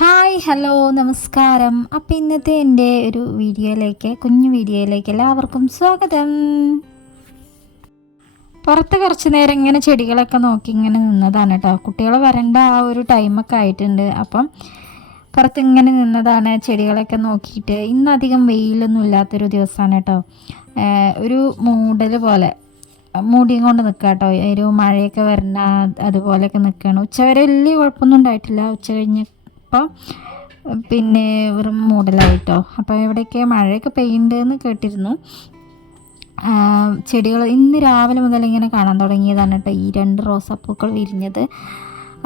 Hi hello നമസ്കാരം. അപ്പം ഇന്നത്തെ എന്റെ ഒരു വീഡിയോയിലേക്ക് കുഞ്ഞു വീഡിയോയിലേക്ക് എല്ലാവർക്കും സ്വാഗതം. പുറത്ത് കുറച്ച് നേരം ഇങ്ങനെ ചെടികളൊക്കെ നോക്കി ഇങ്ങനെ നിന്നതാണ് കേട്ടോ കുട്ടികൾ വരേണ്ട ആ ഒരു ടൈമൊക്കെ ആയിട്ടുണ്ട്. അപ്പം പുറത്ത് ഇങ്ങനെ നിന്നതാണ് ചെടികളൊക്കെ നോക്കിയിട്ട്. ഇന്നധികം വെയിലൊന്നും ഇല്ലാത്തൊരു ദിവസമാണ് കേട്ടോ ഒരു മൂടൽ പോലെ. മൂടിയും കൊണ്ട് നിൽക്കുക കേട്ടോ ഒരു മഴയൊക്കെ വരണ അതുപോലെയൊക്കെ നിൽക്കുകയാണ് ഉച്ചവരെ വലിയ കുഴപ്പമൊന്നും ഉണ്ടായിട്ടില്ല. ഉച്ച കഴിഞ്ഞപ്പോൾ പിന്നെ വെറും മൂടലായിട്ടോ. അപ്പോൾ ഇവിടെയൊക്കെ മഴയൊക്കെ പെയ്യുന്നുണ്ടെന്ന് കേട്ടിരുന്നു. ചെടികൾ ഇന്ന് രാവിലെ മുതൽ ഇങ്ങനെ കാണാൻ തുടങ്ങിയതാണ് കേട്ടോ ഈ രണ്ട് റോസാപ്പൂക്കൾ വിരിഞ്ഞത്.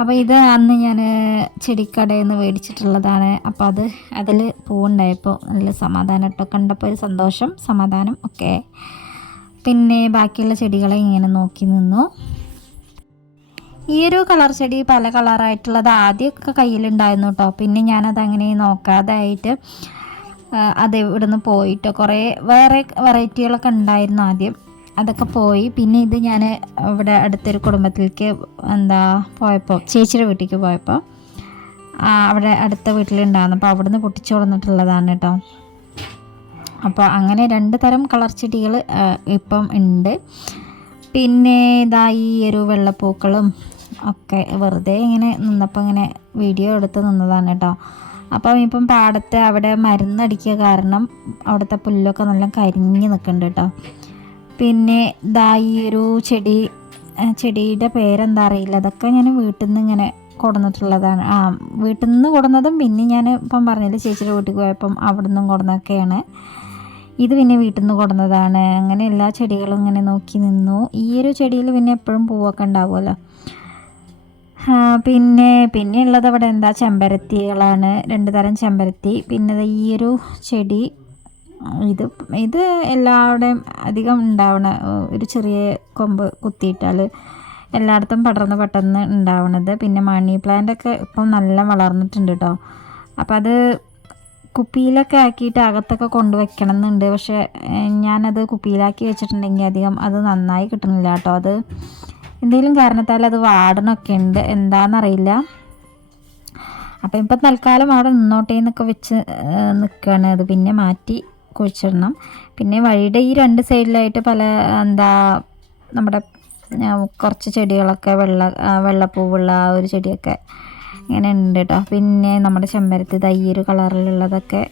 അപ്പോൾ ഇത് അന്ന് ഞാൻ ചെടിക്കടയിൽ നിന്ന് മേടിച്ചിട്ടുള്ളതാണ്. അപ്പോൾ അത് അതിൽ പൂവുണ്ടായപ്പോൾ നല്ല സമാധാനം കേട്ടോ കണ്ടപ്പോൾ ഒരു സന്തോഷം സമാധാനം ഒക്കെ. പിന്നെ ബാക്കിയുള്ള ചെടികളെ ഇങ്ങനെ നോക്കി നിന്നു. ഈ ഒരു കളർ ചെടി പല കളറായിട്ടുള്ളത് ആദ്യമൊക്കെ കയ്യിലുണ്ടായിരുന്നു കേട്ടോ പിന്നെ ഞാനത് അങ്ങനെ നോക്കാതായിട്ട് അത് ഇവിടുന്ന് പോയിട്ടോ. കുറേ വേറെ വെറൈറ്റികളൊക്കെ ഉണ്ടായിരുന്നു ആദ്യം. അതൊക്കെ പോയി. പിന്നെ ഇത് ഞാൻ ഇവിടെ അടുത്തൊരു കുടുംബത്തിലേക്ക് എന്താ പോയപ്പോൾ ചേച്ചിയുടെ വീട്ടിലേക്ക് പോയപ്പോൾ അവിടെ അടുത്ത വീട്ടിലുണ്ടായിരുന്നു. അപ്പോൾ അവിടുന്ന് പൊട്ടിച്ചു കൊടുത്തിട്ടുള്ളതാണ് കേട്ടോ അപ്പോൾ അങ്ങനെ രണ്ട് തരം കളർ ചെടികൾ ഇപ്പം ഉണ്ട്. പിന്നെ ഇതാ ഈ ഒരു വെള്ളപ്പൂക്കളും ഒക്കെ വെറുതെ ഇങ്ങനെ നിന്നപ്പോൾ ഇങ്ങനെ വീഡിയോ എടുത്ത് നിന്നതാണ് കേട്ടോ അപ്പം ഇപ്പം പാടത്ത് അവിടെ മരുന്നടിക്കുക കാരണം അവിടുത്തെ പുല്ലൊക്കെ നല്ല കരിഞ്ഞ് നിൽക്കുന്നുണ്ട് കേട്ടോ പിന്നെ ദാ ഈ ഒരു ചെടി ചെടിയുടെ പേരെന്താ അറിയില്ല. അതൊക്കെ ഞാൻ വീട്ടിൽ നിന്ന് ഇങ്ങനെ കൊടുന്നിട്ടുള്ളതാണ്. ആ വീട്ടിൽ നിന്ന് കൊടുന്നതും പിന്നെ ഞാൻ ഇപ്പം പറഞ്ഞില്ല ചേച്ചിയുടെ വീട്ടിൽ പോയപ്പം അവിടെ നിന്നും കൊടുന്നൊക്കെയാണ് ഇത് പിന്നെ വീട്ടിൽ നിന്ന് കൊടുന്നതാണ്. അങ്ങനെ എല്ലാ ചെടികളും ഇങ്ങനെ നോക്കി നിന്നു. ഈ ഒരു ചെടിയിൽ പിന്നെ എപ്പോഴും പൂവൊക്കെ ഉണ്ടാവുമല്ലോ. പിന്നെ പിന്നെ ഉള്ളത് അവിടെ എന്താ? ചെമ്പരത്തികളാണ്. രണ്ട് തരം ചെമ്പരത്തി. പിന്നെ ഈ ഒരു ചെടി. ഇത് ഇത് എല്ലാവരുടെയും അധികം ഉണ്ടാവണ ഒരു ചെറിയ കൊമ്പ് കുത്തിയിട്ടാൽ എല്ലായിടത്തും പടർന്ന് പെട്ടെന്ന് ഉണ്ടാവണത്. പിന്നെ മണി പ്ലാന്റൊക്കെ ഇപ്പം നല്ല വളർന്നിട്ടുണ്ട് കേട്ടോ അപ്പം അത് കുപ്പിയിലൊക്കെ ആക്കിയിട്ട് അകത്തൊക്കെ കൊണ്ടുവയ്ക്കണം എന്നുണ്ട് പക്ഷേ ഞാനത് കുപ്പിയിലാക്കി വെച്ചിട്ടുണ്ടെങ്കിൽ അധികം അത് നന്നായി കിട്ടുന്നില്ല കേട്ടോ അത് എന്തെങ്കിലും കാരണത്താൽ അത് വാടണമൊക്കെ ഉണ്ട് എന്താണെന്നറിയില്ല അപ്പം ഇപ്പം തൽക്കാലം അവിടെ നിന്നോട്ടേ എന്നൊക്കെ വെച്ച് നിൽക്കുകയാണ് അത്. പിന്നെ മാറ്റി കുഴിച്ചിടണം. പിന്നെ വഴിയുടെ ഈ രണ്ട് സൈഡിലായിട്ട് പല എന്താ നമ്മുടെ കുറച്ച് ചെടികളൊക്കെ വെള്ള വെള്ളപ്പൂവുള്ള ആ ഒരു ചെടിയൊക്കെ ഇങ്ങനെ ഉണ്ട് കേട്ടോ പിന്നെ നമ്മുടെ ചെമ്പരത്തി തയ്യൊരു കളറിലുള്ളതൊക്കെ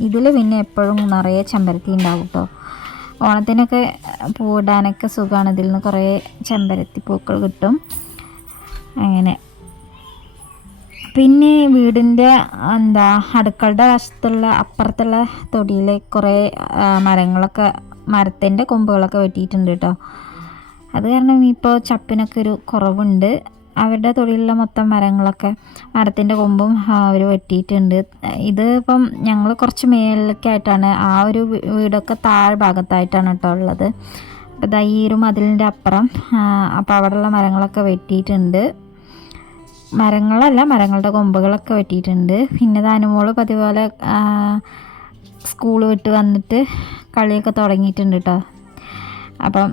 ഇതിൽ പിന്നെ എപ്പോഴും നിറയെ ചെമ്പരത്തി ഉണ്ടാവും കേട്ടോ ഓണത്തിനൊക്കെ പൂടാനൊക്കെ സുഖമാണ് ഇതിൽ നിന്ന് കുറേ ചെമ്പരത്തി പൂക്കൾ കിട്ടും. അങ്ങനെ. പിന്നെ വീടിന്റെ എന്താ അടുക്കളുടെ വശത്തുള്ള അപ്പുറത്തുള്ള തൊടിയിൽ കുറേ മരങ്ങളൊക്കെ മരത്തിന്റെ കൊമ്പുകളൊക്കെ വെട്ടിയിട്ടുണ്ട് കേട്ടോ. അത് കാരണം ഇപ്പോൾ ചപ്പിനൊക്കെ ഒരു കുറവുണ്ട്. അവരുടെ തൊടിയിലുള്ള മൊത്തം മരങ്ങളൊക്കെ മരത്തിന്റെ കൊമ്പും അവർ വെട്ടിയിട്ടുണ്ട്. ഇത് ഇപ്പം ഞങ്ങൾ കുറച്ച് മേളിലേക്കായിട്ടാണ് ആ ഒരു വീടൊക്കെ താഴ് ഭാഗത്തായിട്ടാണ് കേട്ടോ ഉള്ളത്. അപ്പോൾ ദാ ഈ ഒരു മതിലിന്റെ അപ്പുറം അപ്പോൾ അവിടെയുള്ള മരങ്ങളൊക്കെ വെട്ടിയിട്ടുണ്ട്. മരങ്ങളല്ല മരങ്ങളുടെ കൊമ്പുകളൊക്കെ വെട്ടിയിട്ടുണ്ട്. പിന്നെ ദാനുമോൾ പതിപോലെ സ്കൂൾ വിട്ട് വന്നിട്ട് കളിയൊക്കെ തുടങ്ങിയിട്ടുണ്ട് കേട്ടോ. അപ്പം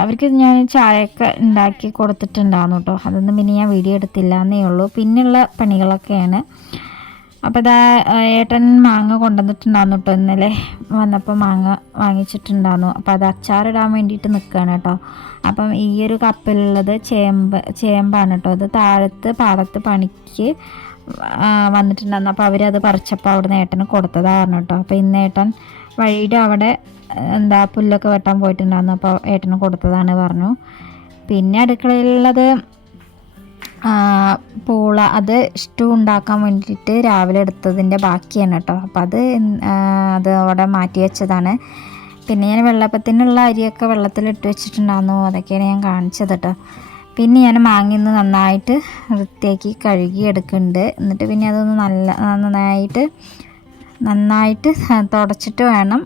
അവർക്ക് ഞാൻ ചായയൊക്കെ ഉണ്ടാക്കി കൊടുത്തിട്ടുണ്ടായിരുന്നു കേട്ടോ. അതൊന്നും പിന്നെ ഞാൻ വീഡിയോ എടുത്തില്ല എന്നേ ഉള്ളൂ. പിന്നെയുള്ള പണികളൊക്കെയാണ്. അപ്പോൾ ഇതാ ഏട്ടൻ മാങ്ങ കൊണ്ടുവന്നിട്ടുണ്ടായിരുന്നു കേട്ടോ ഇന്നലെ. വന്നപ്പോൾ മാങ്ങ വാങ്ങിച്ചിട്ടുണ്ടായിരുന്നു. അപ്പോൾ അത് അച്ചാറിടാൻ വേണ്ടിയിട്ട് നിൽക്കുകയാണ് കേട്ടോ. അപ്പം ഈ ഒരു കപ്പിലുള്ളത് ചേമ്പ് ചേമ്പാണ് കേട്ടോ. അത് താഴത്ത് പാടത്ത് പണിക്ക് വന്നിട്ടുണ്ടായിരുന്നു. അപ്പോൾ അവരത് പറിച്ചപ്പോൾ അവിടുന്ന് ഏട്ടന് കൊടുത്തതാണ് കേട്ടോ. അപ്പോൾ ഇന്ന് ഏട്ടൻ വഴിയുടെ അവിടെ എന്താ പുല്ലൊക്കെ വെട്ടാൻ പോയിട്ടുണ്ടായിരുന്നു. അപ്പോൾ ഏട്ടന് കൊടുത്തതാണ് പറഞ്ഞു. പിന്നെ അടുക്കളയിലുള്ളത് പൂള. അത് സ്റ്റൂ ഉണ്ടാക്കാൻ വേണ്ടിയിട്ട് രാവിലെ എടുത്തതിന്റെ ബാക്കിയാണ് കേട്ടോ. അപ്പോൾ അത് അത് അവിടെ മാറ്റി വെച്ചതാണ്. പിന്നെ ഞാൻ വെള്ളപ്പത്തിനുള്ള അരിയൊക്കെ വെള്ളത്തിൽ ഇട്ട് വെച്ചിട്ടുണ്ടായിരുന്നു. അതൊക്കെയാണ് ഞാൻ കാണിച്ചത് കേട്ടോ. പിന്നെ ഞാൻ മാങ്ങിന്ന് നന്നായിട്ട് വൃത്തിയാക്കി കഴുകി എടുക്കുന്നുണ്ട്. എന്നിട്ട് പിന്നെ അതൊന്ന് നല്ല നന്നായിട്ട് നന്നായിട്ട് തുടച്ചിട്ട് വേണം.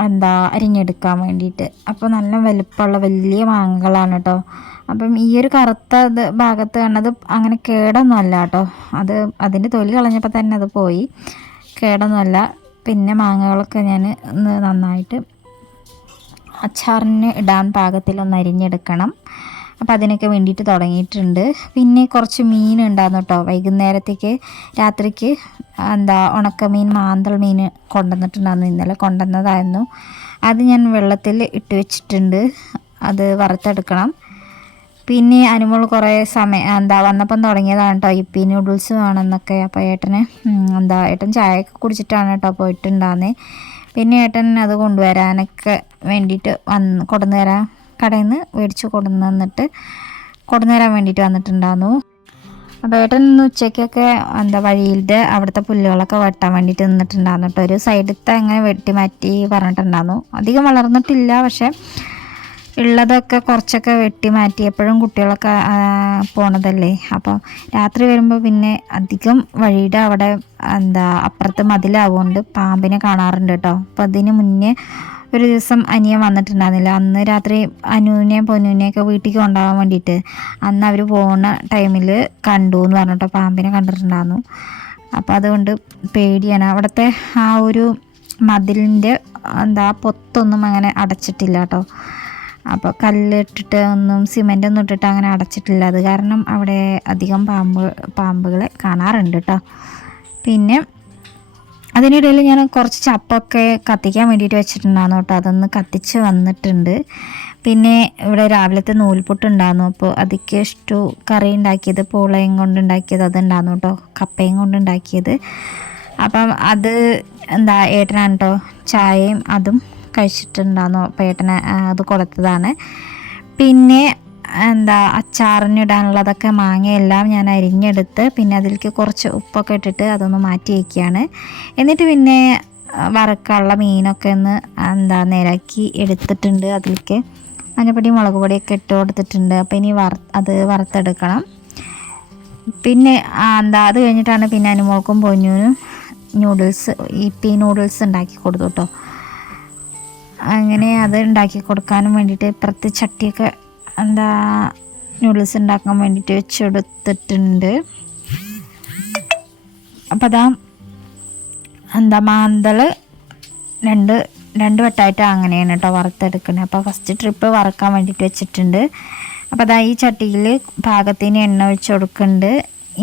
എന്താ അരിഞ്ഞെടുക്കാൻ വേണ്ടിയിട്ട്. അപ്പോൾ നല്ല വലുപ്പമുള്ള വലിയ മാങ്ങകളാണ് കേട്ടോ. അപ്പം ഈ ഒരു കറുത്ത ഇത് ഭാഗത്ത് കണ്ടത് അങ്ങനെ കേടൊന്നുമല്ല കേട്ടോ. അത് അതിന്റെ തൊലി കളഞ്ഞപ്പോൾ തന്നെ അത് പോയി. കേടൊന്നുമല്ല. പിന്നെ മാങ്ങകളൊക്കെ ഞാൻ നന്നായിട്ട് അച്ചാറിന് ഇടാൻ പാകത്തിലൊന്ന് അരിഞ്ഞെടുക്കണം. അപ്പോൾ അതിനൊക്കെ വേണ്ടിയിട്ട് തുടങ്ങിയിട്ടുണ്ട്. പിന്നെ കുറച്ച് മീൻ ഉണ്ടായിരുന്നു കേട്ടോ വൈകുന്നേരത്തേക്ക് രാത്രിക്ക് എന്താ ഉണക്കമീൻ മാന്തൾ മീൻ കൊണ്ടുവന്നിട്ടുണ്ടായിരുന്നു. ഇന്നലെ കൊണ്ടുവന്നതായിരുന്നു. അത് ഞാൻ വെള്ളത്തിൽ ഇട്ട് വെച്ചിട്ടുണ്ട്. അത് വറുത്തെടുക്കണം. പിന്നെ അനുമോൾ കുറേ സമയം എന്താ വന്നപ്പം തുടങ്ങിയതാണ് കേട്ടോ ഇപ്പി നൂഡിൽസ് വേണമെന്നൊക്കെ. അപ്പോൾ ഏട്ടന് എന്താ ഏട്ടൻ ചായയൊക്കെ കുടിച്ചിട്ടാണ് കേട്ടോ പോയിട്ടുണ്ടാകുന്നത് പിന്നെ ഏട്ടൻ അത് കൊണ്ടുവരാനൊക്കെ വേണ്ടിയിട്ട് വന്ന് കൊണ്ടുവന്ന് തരാൻ കടയിൽ നിന്ന് മേടിച്ച് കൊണ്ടുവന്ന് തന്നിട്ട് കൊണ്ടുവന്ന് വേണ്ടിയിട്ട് വന്നിട്ടുണ്ടായിരുന്നു അപ്പോൾ ഏട്ടൻ ഇന്ന് ഉച്ചയ്ക്കൊക്കെ എന്താ വഴിയിലെ അവിടുത്തെ പുല്ലുകളൊക്കെ വെട്ടാൻ വേണ്ടിയിട്ട് നിന്നിട്ടുണ്ടായിരുന്നു കേട്ടോ. ഒരു സൈഡത്തെ അങ്ങനെ വെട്ടി മാറ്റി പറഞ്ഞിട്ടുണ്ടായിരുന്നു. അധികം വളർന്നിട്ടില്ല പക്ഷേ ഉള്ളതൊക്കെ കുറച്ചൊക്കെ വെട്ടി മാറ്റി എപ്പോഴും കുട്ടികളൊക്കെ പോണതല്ലേ. അപ്പോൾ രാത്രി വരുമ്പോൾ പിന്നെ അധികം വഴിയുടെ അവിടെ എന്താ അപ്പുറത്ത് മതിലാവുകൊണ്ട് പാമ്പിനെ കാണാറുണ്ട് കേട്ടോ. അപ്പോൾ അതിന് മുന്നേ ഒരു ദിവസം അനിയൻ വന്നിട്ടുണ്ടായിരുന്നില്ല. അന്ന് രാത്രി അനുവിനെയും പൊന്നുവിനെയൊക്കെ വീട്ടിലേക്ക് കൊണ്ടുപോകാൻ വേണ്ടിയിട്ട് അന്ന് അവർ പോകുന്ന ടൈമിൽ കണ്ടു എന്ന് പറഞ്ഞിട്ട് പാമ്പിനെ കണ്ടിട്ടുണ്ടായിരുന്നു. അപ്പോൾ അതുകൊണ്ട് പേടിയാണ്. അവിടുത്തെ ആ ഒരു മതിലിന്റെ എന്താ പൊത്തൊന്നും അങ്ങനെ അടച്ചിട്ടില്ല കേട്ടോ. അപ്പോൾ കല്ലിട്ടിട്ട് ഒന്നും സിമെന്റ് ഒന്നും ഇട്ടിട്ട് അങ്ങനെ അടച്ചിട്ടില്ല. അത് കാരണം അവിടെ അധികം പാമ്പ് പാമ്പുകളെ കാണാറുണ്ട് കേട്ടോ. പിന്നെ അതിനിടയിൽ ഞാൻ കുറച്ച് ചപ്പൊക്കെ കത്തിക്കാൻ വേണ്ടിയിട്ട് വെച്ചിട്ടുണ്ടായിരുന്നു കേട്ടോ. അതൊന്ന് കത്തിച്ച് വന്നിട്ടുണ്ട്. പിന്നെ ഇവിടെ രാവിലത്തെ നൂൽപുട്ട് ഉണ്ടായിരുന്നു അപ്പോൾ അതിക്ക് ഇഷ്ടു കറി ഉണ്ടാക്കിയത് പൂളയും കൊണ്ട് ഉണ്ടാക്കിയത് അതുണ്ടായിരുന്നു കേട്ടോ. കപ്പയും കൊണ്ട് ഉണ്ടാക്കിയത്. അപ്പം അത് എന്താ ഏട്ടനാണ് കേട്ടോ. ചായയും അതും കഴിച്ചിട്ടുണ്ടായിരുന്നു. അപ്പോൾ ഏട്ടന് അത് കൊടുത്തതാണ്. പിന്നെ എന്താ അച്ചാറിനിടാനുള്ളതൊക്കെ മാങ്ങയെല്ലാം ഞാൻ അരിഞ്ഞെടുത്ത് പിന്നെ അതിലേക്ക് കുറച്ച് ഉപ്പൊക്കെ ഇട്ടിട്ട് അതൊന്ന് മാറ്റി വയ്ക്കുകയാണ്. എന്നിട്ട് പിന്നെ വറക്കാനുള്ള മീനൊക്കെ ഒന്ന് എന്താ നേരാക്കി എടുത്തിട്ടുണ്ട് അതിലേക്ക്. മഞ്ഞപ്പൊടി മുളക് പൊടിയൊക്കെ ഇട്ട് കൊടുത്തിട്ടുണ്ട്. അപ്പോൾ ഇനി വറ അത് വറുത്തെടുക്കണം. പിന്നെ എന്താ അത് കഴിഞ്ഞിട്ടാണ് പിന്നെ അനുമോൾക്കും പൊന്നൂനും നൂഡിൽസ് ഇപ്പി നൂഡിൽസ് ഉണ്ടാക്കി കൊടുത്തു കേട്ടോ. അങ്ങനെ അത് ഉണ്ടാക്കി കൊടുക്കാനും വേണ്ടിയിട്ട് ഇപ്പുറത്ത് ചട്ടിയൊക്കെ എന്താ നൂഡിൽസ് ഉണ്ടാക്കാൻ വേണ്ടിയിട്ട് വെച്ചെടുത്തിട്ടുണ്ട്. അപ്പോൾ അതാ എന്താ മാന്തൾ രണ്ട് രണ്ട് വട്ടമായിട്ട് അങ്ങനെയാണ് കേട്ടോ വറുത്തെടുക്കുന്നത് അപ്പോൾ ഫസ്റ്റ് ട്രിപ്പ് വറുക്കാൻ വേണ്ടിയിട്ട് വെച്ചിട്ടുണ്ട്. അപ്പോൾ അതാ ഈ ചട്ടിയിൽ പാകത്തിന് എണ്ണ ഒഴിച്ച് കൊടുക്കുന്നുണ്ട്.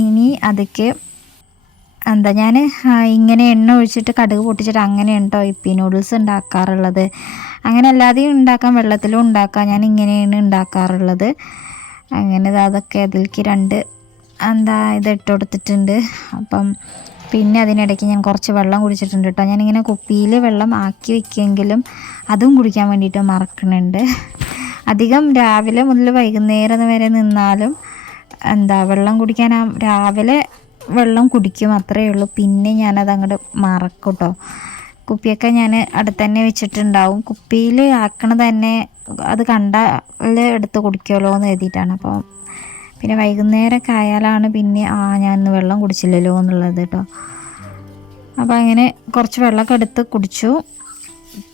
ഇനി അതൊക്കെ എന്താ ഞാൻ ഇങ്ങനെ എണ്ണ ഒഴിച്ചിട്ട് കടുക് പൊട്ടിച്ചിട്ട് അങ്ങനെയാണ് കേട്ടോ ഇപ്പി നൂഡിൽസ് ഉണ്ടാക്കാറുള്ളത്. അങ്ങനെ അല്ലാതെയും ഉണ്ടാക്കാം. വെള്ളത്തിലും ഉണ്ടാക്കാം. ഞാൻ ഇങ്ങനെയാണ് ഉണ്ടാക്കാറുള്ളത്. അങ്ങനെ അതൊക്കെ അതിലേക്ക് രണ്ട് എന്താ ഇത് ഇട്ട് കൊടുത്തിട്ടുണ്ട്. അപ്പം പിന്നെ അതിനിടയ്ക്ക് ഞാൻ കുറച്ച് വെള്ളം കുടിച്ചിട്ടുണ്ട് കേട്ടോ. ഞാനിങ്ങനെ കുപ്പിയിൽ വെള്ളം ആക്കി വെക്കുമെങ്കിലും അതും കുടിക്കാൻ വേണ്ടിയിട്ട് മറക്കുന്നുണ്ട്. അധികം രാവിലെ മുതൽ വൈകുന്നേരം വരെ നിന്നാലും എന്താ വെള്ളം കുടിക്കാൻ രാവിലെ വെള്ളം കുടിക്കും. അത്രയേ ഉള്ളൂ. പിന്നെ ഞാനത് അങ്ങോട്ട് മറക്കും കേട്ടോ. കുപ്പിയൊക്കെ ഞാൻ അടുത്ത് തന്നെ വെച്ചിട്ടുണ്ടാവും. കുപ്പിയിൽ ആക്കണത് തന്നെ അത് കണ്ടാൽ എടുത്ത് കുടിക്കുമല്ലോ എന്ന് എഴുതിയിട്ടാണ് അപ്പോൾ പിന്നെ വൈകുന്നേരമൊക്കെ ആയാലാണ് പിന്നെ ആ ഞാൻ ഇന്ന് വെള്ളം കുടിച്ചില്ലല്ലോ എന്നുള്ളത് കേട്ടോ അപ്പോൾ അങ്ങനെ കുറച്ച് വെള്ളമൊക്കെ എടുത്ത് കുടിച്ചു.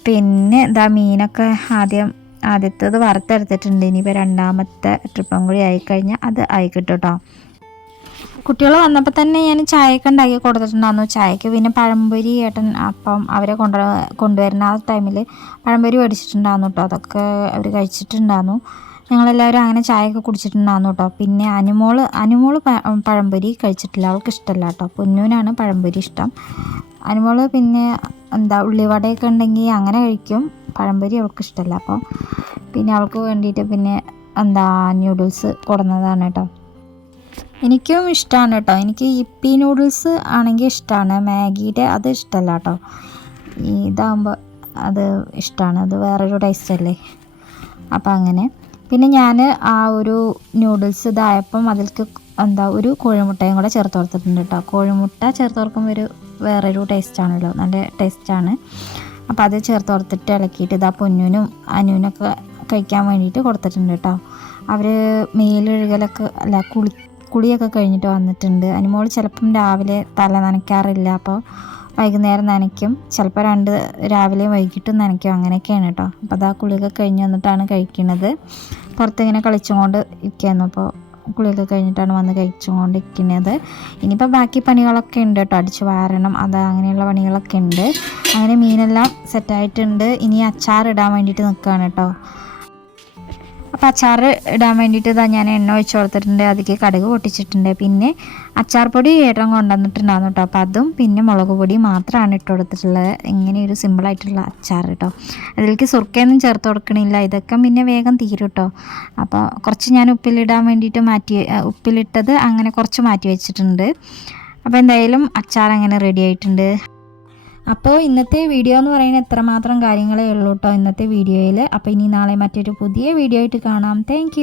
പിന്നെ ഇതാ മീനൊക്കെ ആദ്യം ആദ്യത്തേത് വറുത്തെടുത്തിട്ടുണ്ട്. ഇനിയിപ്പോൾ രണ്ടാമത്തെ ട്രിപ്പും കൂടി ആയിക്കഴിഞ്ഞാൽ അത് ആയിക്കിട്ടും കേട്ടോ കുട്ടികൾ വന്നപ്പോൾ തന്നെ ഞാൻ ചായയൊക്കെ ഉണ്ടാക്കി കൊടുത്തിട്ടുണ്ടായിരുന്നു. ചായക്ക് പിന്നെ പഴംപൊരി ഏട്ടൻ അപ്പം അവരെ കൊണ്ട് കൊണ്ടുവരുന്ന ആ ടൈമിൽ പഴംപൊരി മേടിച്ചിട്ടുണ്ടായിരുന്നു കേട്ടോ. അതൊക്കെ അവർ കഴിച്ചിട്ടുണ്ടായിരുന്നു. ഞങ്ങളെല്ലാവരും അങ്ങനെ ചായയൊക്കെ കുടിച്ചിട്ടുണ്ടായിരുന്നു കേട്ടോ. പിന്നെ അനുമോൾ അനുമോൾ പഴംപൊരി കഴിച്ചിട്ടില്ല. അവൾക്ക് ഇഷ്ടമല്ല കേട്ടോ. പൊന്നൂനാണ് പഴംപൊരി ഇഷ്ടം. അനുമോൾ പിന്നെ എന്താ ഉള്ളിവടയൊക്കെ ഉണ്ടെങ്കിൽ അങ്ങനെ കഴിക്കും. പഴംപൊരി അവൾക്ക് ഇഷ്ടമല്ല അപ്പോൾ പിന്നെ അവൾക്ക് വേണ്ടിയിട്ട് പിന്നെ എന്താ ന്യൂഡിൽസ് കൊടുന്നതാണ് കേട്ടോ. എനിക്കും ഇഷ്ടമാണ് കേട്ടോ. എനിക്ക് ഇപ്പി നൂഡിൽസ് ആണെങ്കിൽ ഇഷ്ടമാണ് മാഗിയുടെ അത് ഇഷ്ടമല്ല കേട്ടോ. ഇതാകുമ്പോൾ അത് ഇഷ്ടമാണ് അത് വേറൊരു ടേസ്റ്റ് അല്ലേ? അപ്പം അങ്ങനെ. പിന്നെ ഞാൻ ആ ഒരു നൂഡിൽസ് ഇതായപ്പം അതിൽക്ക് എന്താ ഒരു കോഴിമുട്ടയും കൂടെ ചേർത്ത് കൊടുത്തിട്ടുണ്ട് കേട്ടോ. കോഴിമുട്ട ചേർത്ത് കൊടുക്കുമ്പോൾ ഒരു വേറൊരു ടേസ്റ്റാണല്ലോ നല്ല ടേസ്റ്റാണ് അപ്പോൾ അത് ചേർത്ത് കൊടുത്തിട്ട് ഇളക്കിയിട്ട് ഇതാ പൊന്നൂനും അനുവിനൊക്കെ കഴിക്കാൻ വേണ്ടിയിട്ട് കൊടുത്തിട്ടുണ്ട് കേട്ടോ. അവർ മേലൊഴുകലൊക്കെ അല്ല കുളി കുളിയൊക്കെ കഴിഞ്ഞിട്ട് വന്നിട്ടുണ്ട്. അനുമോൾ ചിലപ്പം രാവിലെ തല നനയ്ക്കാറില്ല. അപ്പോൾ വൈകുന്നേരം നനയ്ക്കും. ചിലപ്പോൾ രണ്ട് രാവിലെയും വൈകിട്ടും നനയ്ക്കും. അങ്ങനെയൊക്കെയാണ് കേട്ടോ. അപ്പോൾ അതാ കുളിയൊക്കെ കഴിഞ്ഞ് വന്നിട്ടാണ് കഴിക്കുന്നത് പുറത്തിങ്ങനെ കളിച്ചുകൊണ്ട് ഇരിക്കുന്നു അപ്പോൾ കുളിയൊക്കെ കഴിഞ്ഞിട്ടാണ് വന്ന് കഴിച്ചുകൊണ്ട് ഇരിക്കുന്നത് ഇനിയിപ്പോൾ ബാക്കി പണികളൊക്കെ ഉണ്ട് കേട്ടോ. അടിച്ചു വാരണം. അത് അങ്ങനെയുള്ള പണികളൊക്കെ ഉണ്ട്. അങ്ങനെ മീനെല്ലാം സെറ്റായിട്ടുണ്ട് ഇനി അച്ചാറിടാൻ വേണ്ടിയിട്ട് നിൽക്കുകയാണ് കേട്ടോ. അപ്പോൾ അച്ചാർ ഇടാൻ വേണ്ടിയിട്ട് ഇതാ ഞാൻ എണ്ണ ഒഴിച്ച് കൊടുത്തിട്ടുണ്ട്. അതിലേക്ക് കടുക് പൊട്ടിച്ചിട്ടുണ്ട്. പിന്നെ അച്ചാർ പൊടി ഏട്ടൻ കൊണ്ടുവന്നിട്ടുണ്ടായിരുന്നു കേട്ടോ. അപ്പോൾ അതും പിന്നെ മുളക് പൊടി മാത്രമാണ് ഇട്ട് കൊടുത്തിട്ടുള്ളത്. ഇങ്ങനെയൊരു സിമ്പിളായിട്ടുള്ള അച്ചാർ കേട്ടോ. അതിലേക്ക് സുർക്കയൊന്നും ചേർത്ത് കൊടുക്കണില്ല. ഇതൊക്കെ പിന്നെ വേഗം തീരും കേട്ടോ. അപ്പോൾ കുറച്ച് ഞാൻ ഉപ്പിലിടാൻ വേണ്ടിയിട്ട് മാറ്റി ഉപ്പിലിട്ടത് അങ്ങനെ കുറച്ച് മാറ്റി വെച്ചിട്ടുണ്ട്. അപ്പോൾ എന്തായാലും അച്ചാർ അങ്ങനെ റെഡി ആയിട്ടുണ്ട്. അപ്പോൾ ഇന്നത്തെ വീഡിയോ എന്ന് പറയുന്നത് എത്രമാത്രം കാര്യങ്ങളേ ഉള്ളൂ കേട്ടോ ഇന്നത്തെ വീഡിയോയിൽ അപ്പോൾ ഇനി നാളെ മറ്റൊരു പുതിയ വീഡിയോ ആയിട്ട് കാണാം. താങ്ക്